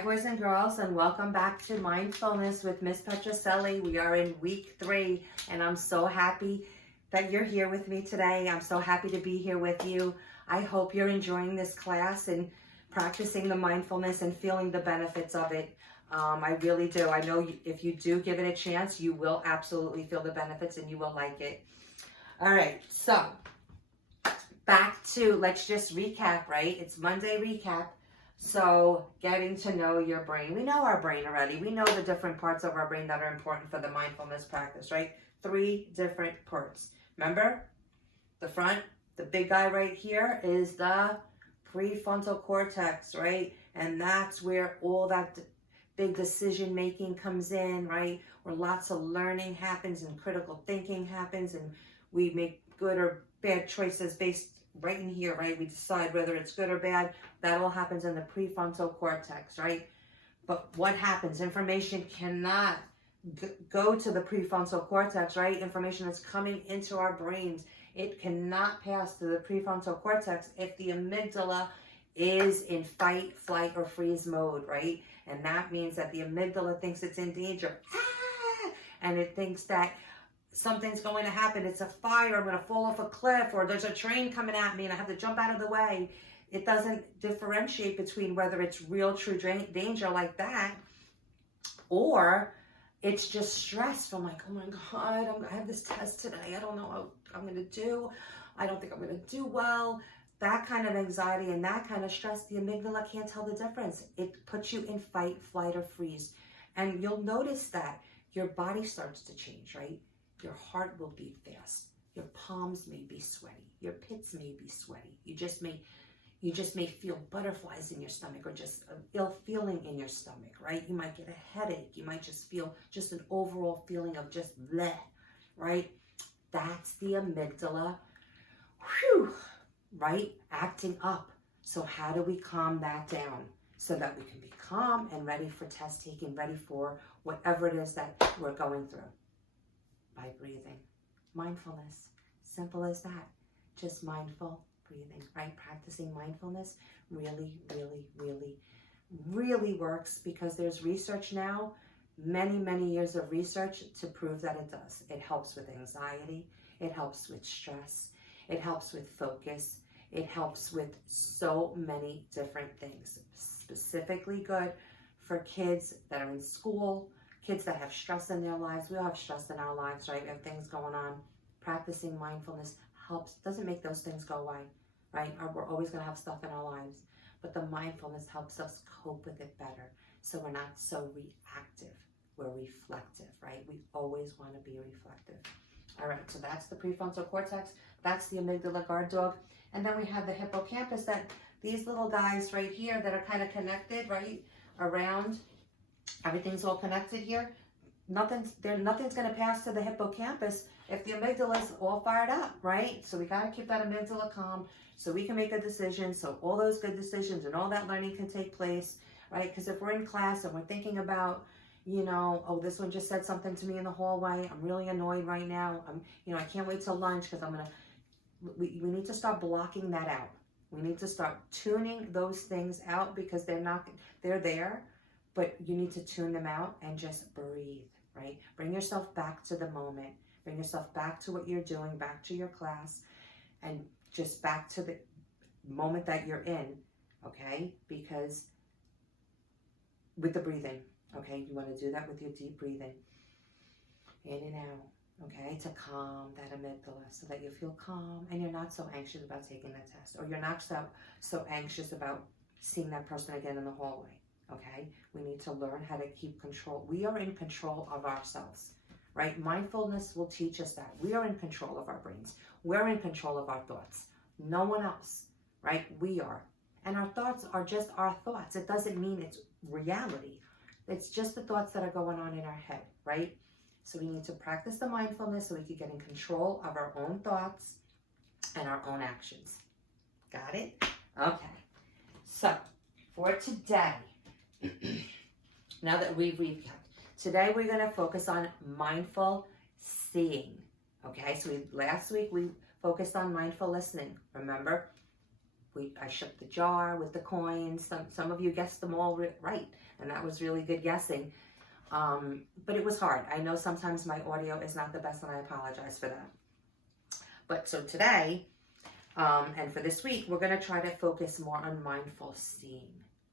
Hi, boys and girls, and welcome back to Mindfulness with Miss Petrocelli. We are in week 3, and I'm so happy that you're here with me today. I'm so happy to be here with you. I hope you're enjoying this class and practicing the mindfulness and feeling the benefits of it. I really do. I know if you do give it a chance, you will absolutely feel the benefits and you will like it. All right, so back to, let's just recap, right? It's Monday recap. So getting to know your brain. We know our brain already. We know the different parts of our brain that are important for the mindfulness practice, right? 3 different parts. Remember, the front, the big guy right here is the prefrontal cortex, right? And that's where all that big decision making comes in, right? Where lots of learning happens and critical thinking happens, and we make good or bad choices based right in here, right? We decide whether it's good or bad. That all happens in the prefrontal cortex, right? But what happens? Information cannot go to the prefrontal cortex, right? Information that's coming into our brains, it cannot pass to the prefrontal cortex if the amygdala is in fight, flight, or freeze mode, right? And that means that the amygdala thinks it's in danger. And it thinks that something's going to happen. It's a fire. I'm going to fall off a cliff, or there's a train coming at me and I have to jump out of the way. It doesn't differentiate between whether it's real, true danger like that, or it's just stress. I'm like, oh my God, I have this test today. I don't know what I'm going to do. I don't think I'm going to do well. That kind of anxiety and that kind of stress, the amygdala can't tell the difference. It puts you in fight, flight, or freeze. And you'll notice that your body starts to change, right? Your heart will beat fast. Your palms may be sweaty. Your pits may be sweaty. You just may feel butterflies in your stomach, or just an ill feeling in your stomach, right? You might get a headache. You might just feel just an overall feeling of just bleh, right? That's the amygdala, right? Acting up. So how do we calm that down so that we can be calm and ready for test taking, ready for whatever it is that we're going through? By breathing. Mindfulness. Simple as that. Just mindful breathing, right? Practicing mindfulness really, really, really, really works, because there's research now, many, many years of research to prove that it does. It helps with anxiety. It helps with stress. It helps with focus. It helps with so many different things. Specifically good for kids that are in school, kids that have stress in their lives. We all have stress in our lives, right? We have things going on. Practicing mindfulness helps, doesn't make those things go away, right? We're always going to have stuff in our lives, but the mindfulness helps us cope with it better. So we're not so reactive, we're reflective, right? We always want to be reflective. All right, so that's the prefrontal cortex. That's the amygdala guard dog. And then we have the hippocampus, that these little guys right here that are kind of connected, right? Around, everything's all connected here. Nothing's going to pass to the hippocampus if the amygdala is all fired up, right? So we got to keep that amygdala calm so we can make a decision, so all those good decisions and all that learning can take place, right? Because if we're in class and we're thinking about, you know, oh, this one just said something to me in the hallway, I'm really annoyed right now, I can't wait till lunch because we need to start blocking that out. We need to start tuning those things out, because they're there, but you need to tune them out and just breathe, right? Bring yourself back to the moment. Bring yourself back to what you're doing, back to your class, and just back to the moment that you're in, okay? Because with the breathing, okay? You want to do that with your deep breathing. In and out, okay? To calm that amygdala so that you feel calm and you're not so anxious about taking that test, or you're not so anxious about seeing that person again in the hallway, okay? We need to learn how to keep control. We are in control of ourselves, right? Mindfulness will teach us that. We are in control of our brains. We're in control of our thoughts. No one else, right? We are. And our thoughts are just our thoughts. It doesn't mean it's reality. It's just the thoughts that are going on in our head, right? So we need to practice the mindfulness so we can get in control of our own thoughts and our own actions. Got it? Okay. So for today, now that we've recapped, today we're going to focus on mindful seeing. Okay, so last week we focused on mindful listening. Remember, I shook the jar with the coins. Some of you guessed them all right, and that was really good guessing. But it was hard. I know sometimes my audio is not the best, and I apologize for that. But so today, and for this week, we're going to try to focus more on mindful seeing,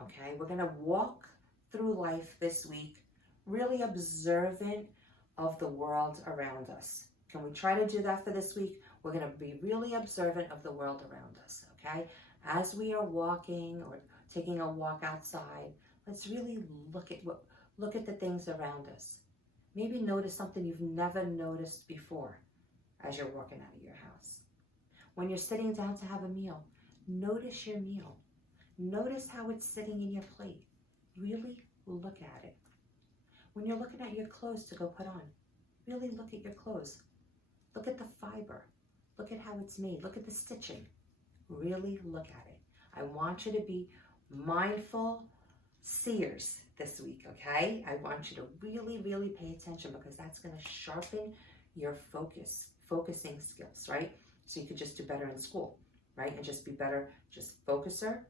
okay? We're going to walk through life this week really observant of the world around us. Can we try to do that for this week? We're going to be really observant of the world around us, okay? As we are walking or taking a walk outside, let's really look at the things around us. Maybe notice something you've never noticed before as you're walking out of your house. When you're sitting down to have a meal, notice your meal. Notice how it's sitting in your plate. Really look at it. When you're looking at your clothes to go put on, really look at your clothes. Look at the fiber. Look at how it's made. Look at the stitching. Really look at it. I want you to be mindful seers this week, okay? I want you to really, really pay attention because that's going to sharpen your focusing skills, right? So you could just do better in school, right? And just be better, just focusers.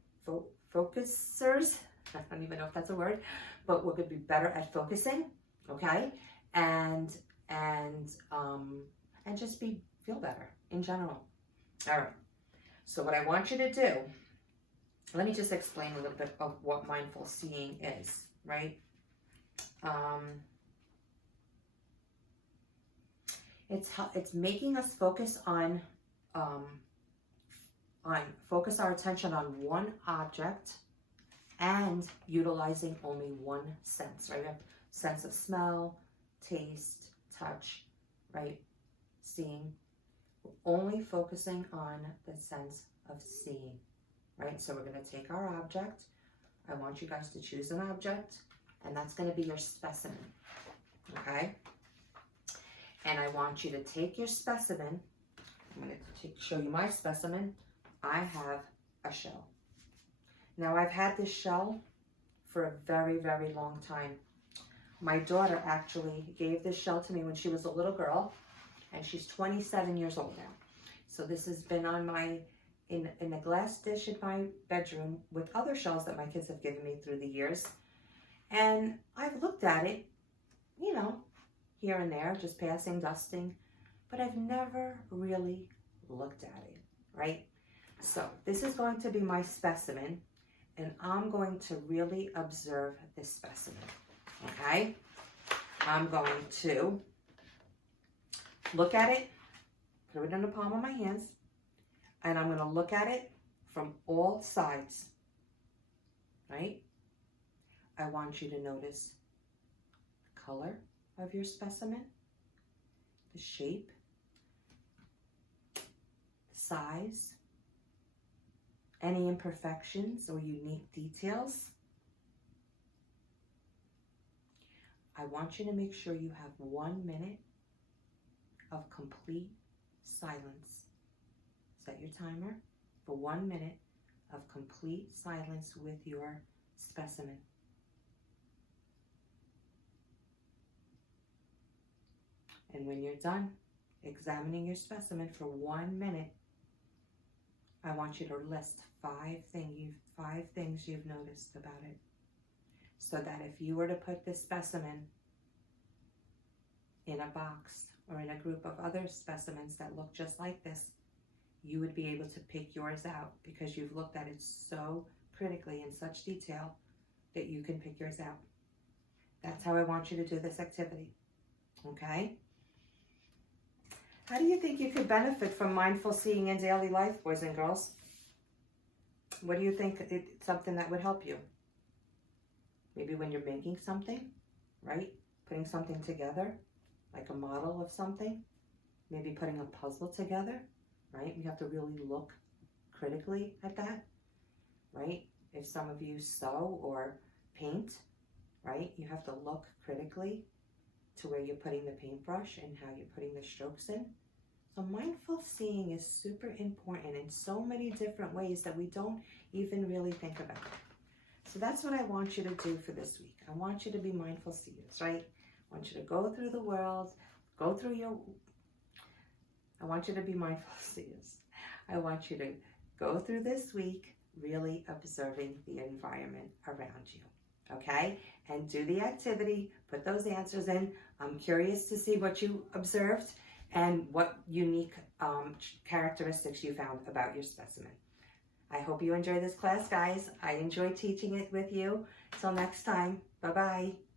I don't even know if that's a word, but we're going to be better at focusing, okay? And just feel better in general. All right. So what I want you to do, let me just explain a little bit of what mindful seeing is, right? It's making us focus focus our attention on one object and utilizing only one sense, right? Sense of smell, taste, touch, right? Seeing. We're only focusing on the sense of seeing, right? So we're going to take our object. I want you guys to choose an object, and that's going to be your specimen, okay? And I want you to take your specimen. I'm going to show you my specimen. I have a shell. Now, I've had this shell for a very, very long time. My daughter actually gave this shell to me when she was a little girl, and she's 27 years old now. So this has been on in a glass dish in my bedroom with other shells that my kids have given me through the years. And I've looked at it, you know, here and there, just passing, dusting, but I've never really looked at it, right? So this is going to be my specimen, and I'm going to really observe this specimen, okay? I'm going to look at it, put it in the palm of my hands, and I'm going to look at it from all sides, right? I want you to notice the color of your specimen, the shape, the size, any imperfections or unique details. I want you to make sure you have 1 minute of complete silence. Set your timer for 1 minute of complete silence with your specimen. And when you're done examining your specimen for 1 minute, I want you to list 5 things you've noticed about it. So that if you were to put this specimen in a box or in a group of other specimens that look just like this, you would be able to pick yours out because you've looked at it so critically in such detail that you can pick yours out. That's how I want you to do this activity, okay? How do you think you could benefit from mindful seeing in daily life, boys and girls? What do you think it's something that would help you? Maybe when you're making something, right? Putting something together, like a model of something. Maybe putting a puzzle together, right? You have to really look critically at that, right? If some of you sew or paint, right? You have to look critically to where you're putting the paintbrush and how you're putting the strokes in. So mindful seeing is super important in so many different ways that we don't even really think about. So that's what I want you to do for this week. I want you to be mindful seers, right? I want you to go through the world, I want you to be mindful seers. I want you to go through this week really observing the environment around you. Okay? And do the activity, put those answers in. I'm curious to see what you observed and what unique characteristics you found about your specimen. I hope you enjoy this class, guys. I enjoy teaching it with you. Till next time, bye-bye.